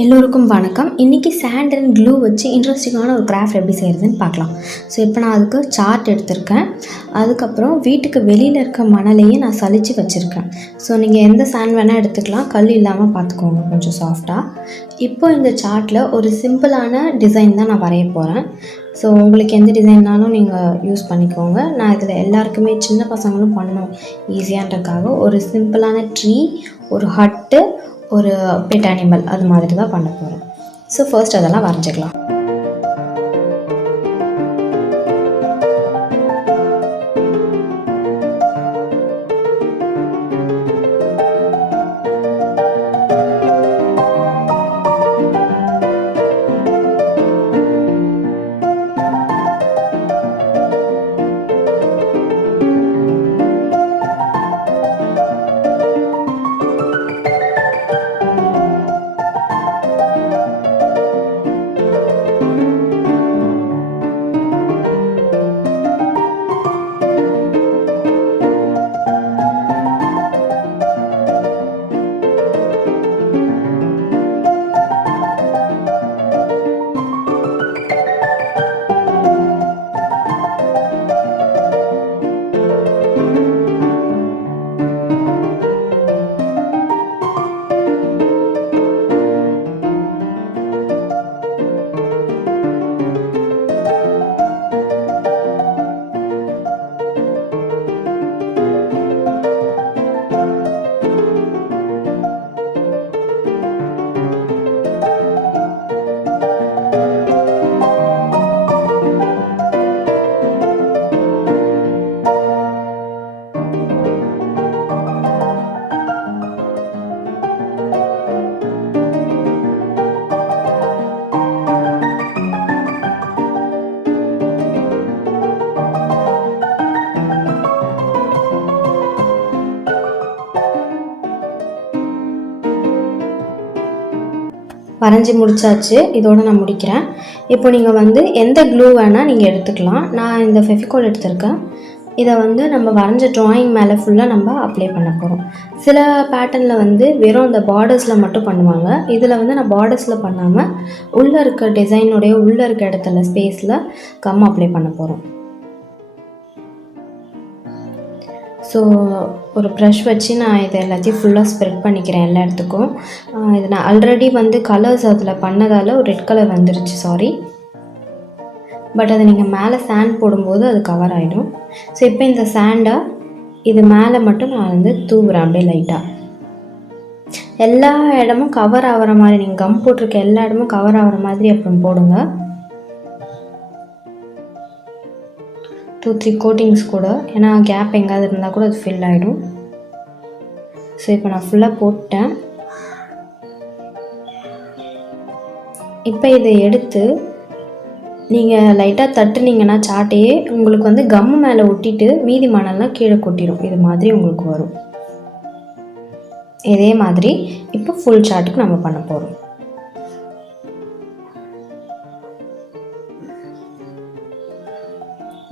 எல்லோருக்கும் வணக்கம். இன்றைக்கி சாண்ட் அண்ட் க்ளூ வச்சு இன்ட்ரெஸ்டிங்கான ஒரு கிராஃப்ட் எப்படி செய்கிறதுன்னு பார்க்கலாம். ஸோ இப்போ நான் அதுக்கு சார்ட் எடுத்திருக்கேன். அதுக்கப்புறம் வீட்டுக்கு வெளியில் இருக்க மணலையே நான் சலித்து வச்சுருக்கேன். ஸோ நீங்கள் எந்த சாண்ட் வேணால் எடுத்துக்கலாம், கல் இல்லாமல் பார்த்துக்கோங்க, கொஞ்சம் சாஃப்டாக. இப்போ இந்த சார்ட்டில் ஒரு சிம்பிளான டிசைன் தான் நான் வரைய போகிறேன். ஸோ உங்களுக்கு எந்த டிசைன்னாலும் நீங்கள் யூஸ் பண்ணிக்கோங்க. நான் இதில் எல்லாருக்குமே சின்ன பசங்களும் பண்ணணும் ஈஸியான்றதுக்காக ஒரு சிம்பிளான ட்ரீ, ஒரு ஹட்டு, ஒரு பெட் அனிமல் அது மாதிரி தான் பண்ண போகிறேன். ஸோ ஃபர்ஸ்ட் அதெல்லாம் வரைஞ்சிக்கலாம். வரைஞ்சி முடிச்சாச்சு. இதோடு நான் முடிக்கிறேன். இப்போ நீங்கள் எந்த க்ளூ வேணால் நீங்கள் எடுத்துக்கலாம். நான் இந்த ஃபெவிகால் எடுத்திருக்கேன். இதை நம்ம வரைஞ்ச ட்ராயிங் மேலே ஃபுல்லாக நம்ம அப்ளை பண்ண போகிறோம். சில பேட்டர்னில் வெறும் அந்த பார்டர்ஸில் மட்டும் பண்ணுவாங்க. இதில் நான் பார்டர்ஸில் பண்ணாமல் உள்ளே இருக்க டிசைனுடைய உள்ளே இருக்க இடத்துல ஸ்பேஸில் கம் அப்ளை பண்ண போகிறோம். ஸோ ஒரு ப்ரஷ் வச்சு நான் இதை எல்லாத்தையும் ஃபுல்லாக ஸ்ப்ரெட் பண்ணிக்கிறேன் எல்லா இடத்துக்கும். இது நான் ஆல்ரெடி கலர்ஸ் அதில் பண்ணதால் ஒரு ரெட் கலர் வந்துருச்சு, சாரி. பட் அதை நீங்கள் மேலே சாண்ட் போடும்போது அது கவர் ஆகிடும். ஸோ இப்போ இந்த சாண்டை இது மேலே மட்டும் நான் தூவுறேன் அப்படியே லைட்டாக. எல்லா இடமும் கவர் ஆகிற மாதிரி, நீங்கள் கம் போட்டிருக்க எல்லா இடமும் கவர் ஆகிற மாதிரி அப்புறம் போடுங்க. 2-3 கோட்டிங்ஸ் கூட, ஏன்னா கேப் எங்காவது இருந்தால் கூட அது ஃபில் ஆகிடும். ஸோ இப்போ நான் ஃபுல்லாக போட்டேன். இப்போ இதை எடுத்து நீங்கள் லைட்டாக தட்டுனீங்கன்னா சாட்டையே உங்களுக்கு கம்மு மேலே ஒட்டிட்டு மீதி மணல்லாம் கீழே கொட்டிடும். இது மாதிரி உங்களுக்கு வரும். இதே மாதிரி இப்போ ஃபுல் சார்ட்டுக்கு நம்ம பண்ண போகிறோம்.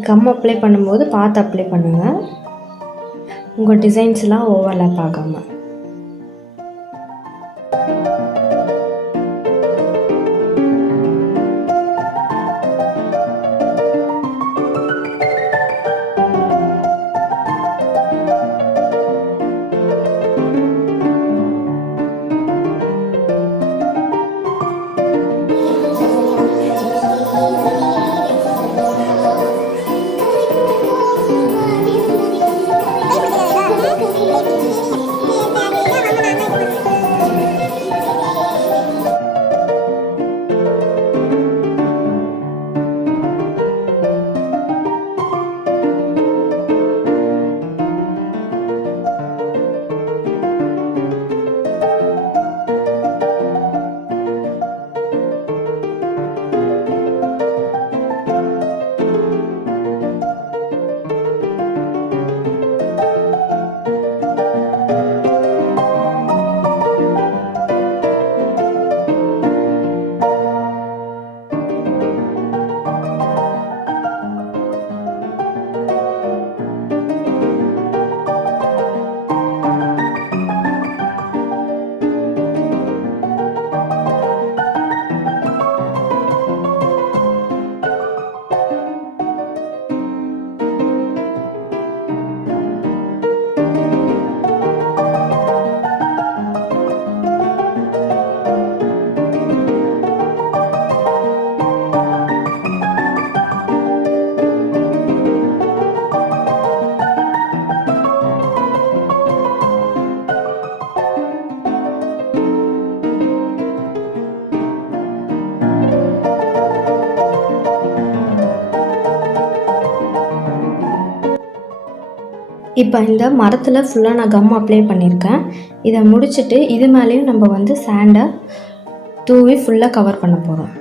கம் அப்ளை பண்ணும்போது பார்த்து அப்ளை பண்ணுங்கள், உங்கள் டிசைன்ஸ்லாம் ஓவர்லாப் ஆகாமல். இப்போ இந்த மரத்தில் ஃபுல்லாக நான் கம் அப்ளை பண்ணியிருக்கேன். இதை முடிச்சுட்டு இது மேலேயும் நம்ம வந்து சாண்டை தூவி ஃபுல்லாக கவர் பண்ண போகிறோம்.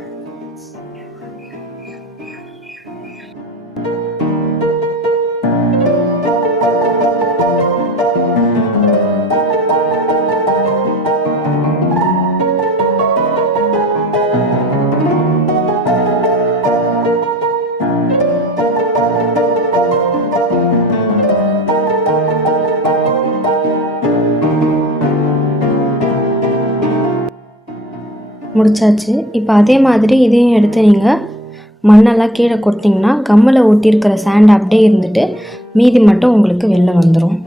முடிச்சாச்சு. இப்போ அதே மாதிரி இதையும் எடுத்து நீங்கள் மண்ணெல்லாம் கீழே கொட்டிங்கன்னா கம்மில் ஒட்டியிருக்கிற சாண்ட் அப்படியே இருந்துட்டு மீதி மட்டும் உங்களுக்கு வெளில வந்துடும்.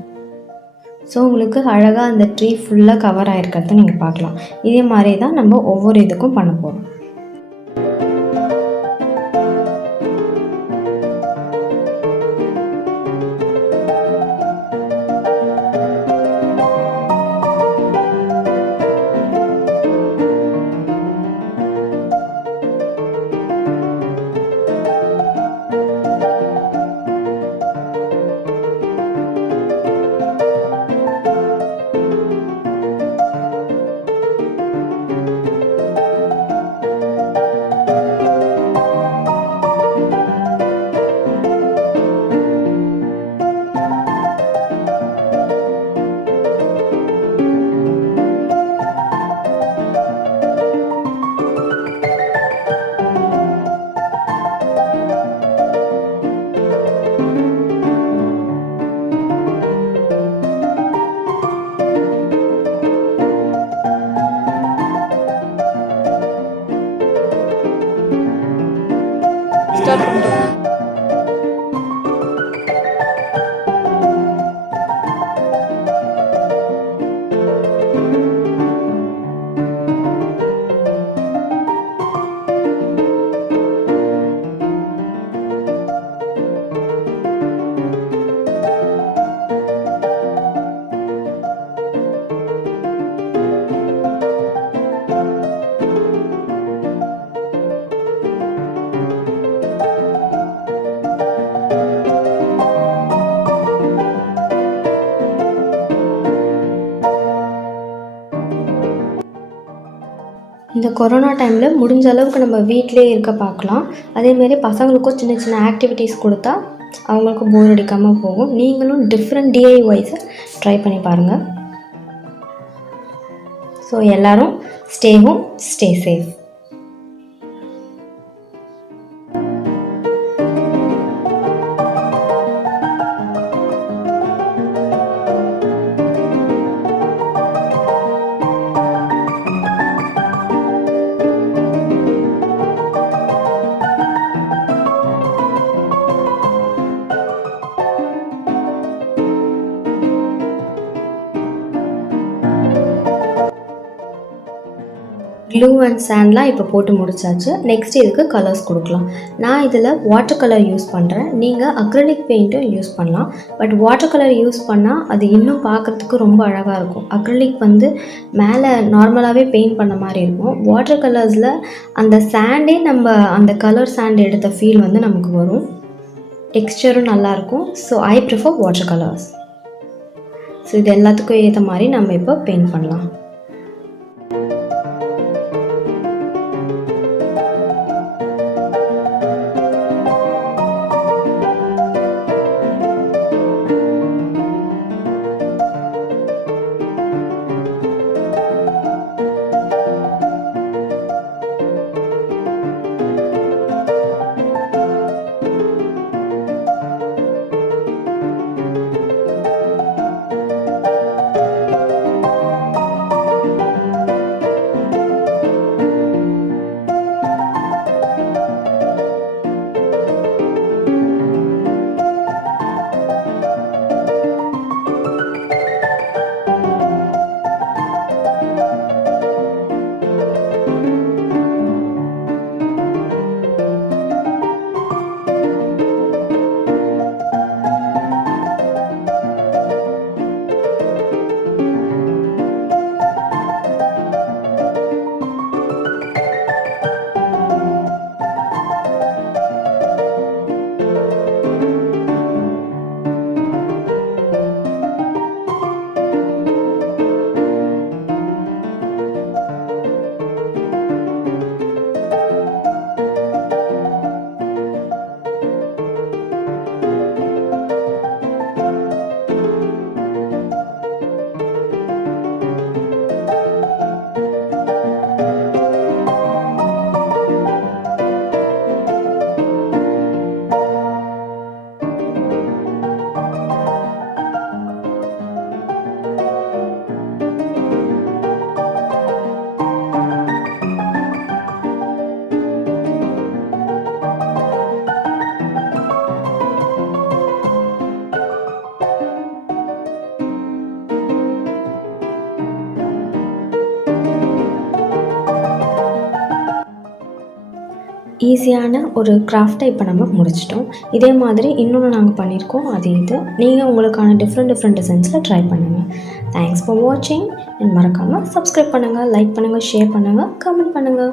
ஸோ உங்களுக்கு அழகாக அந்த ட்ரீ ஃபுல்லாக கவர் ஆகிருக்கிறத நீங்கள் பார்க்கலாம். இதே மாதிரி தான் நம்ம ஒவ்வொரு இதுக்கும் பண்ண போகிறோம். ஸ்டார்ட் பண்ணுறோம். இந்த கொரோனா டைமில் முடிஞ்ச அளவுக்கு நம்ம வீட்டிலே இருக்க பார்க்கலாம். அதேமாரி பசங்களுக்கும் சின்ன சின்ன ஆக்டிவிட்டீஸ் கொடுத்தா அவங்களுக்கு போர் அடிக்காமல் போகும். நீங்களும் டிஃப்ரெண்ட் டிஐஒய்ஸை ட்ரை பண்ணி பாருங்கள். ஸோ எல்லோரும் stay home, stay safe. Glue and சாண்ட்லாம் இப்போ போட்டு முடிச்சாச்சு. நெக்ஸ்ட் இதுக்கு கலர்ஸ் கொடுக்கலாம். நான் இதில் வாட்டர் கலர் யூஸ் பண்ணுறேன். நீங்கள் அக்ரிலிக் பெயிண்ட்டும் யூஸ் பண்ணலாம். பட் வாட்டர் கலர் யூஸ் பண்ணால் அது இன்னும் பார்க்குறதுக்கு ரொம்ப அழகாக இருக்கும். அக்ரிலிக் வந்து மேலே நார்மலாகவே பெயிண்ட் பண்ண மாதிரி இருக்கும். வாட்டர் கலர்ஸில் அந்த சாண்டே நம்ம அந்த கலர் சாண்ட் எடுத்த ஃபீல் வந்து நமக்கு வரும். டெக்ஸ்டரும் நல்லாயிருக்கும். So I prefer water colours. So இது எல்லாத்துக்கும் ஏற்ற மாதிரி நம்ம இப்போ பெயிண்ட் பண்ணலாம். ஈஸியான ஒரு கிராஃப்டை இப்போ நம்ம முடிச்சிட்டோம். இதே மாதிரி இன்னொன்று நாங்கள் பண்ணியிருக்கோம். அது இது நீங்கள் உங்களுக்கான டிஃப்ரெண்ட் டிசைன்ஸில் ட்ரை பண்ணுங்கள். தேங்க்ஸ் ஃபார் வாட்சிங். மறக்காமல் சப்ஸ்கிரைப் பண்ணுங்கள், லைக் பண்ணுங்கள், ஷேர் பண்ணுங்கள், கமெண்ட் பண்ணுங்கள்.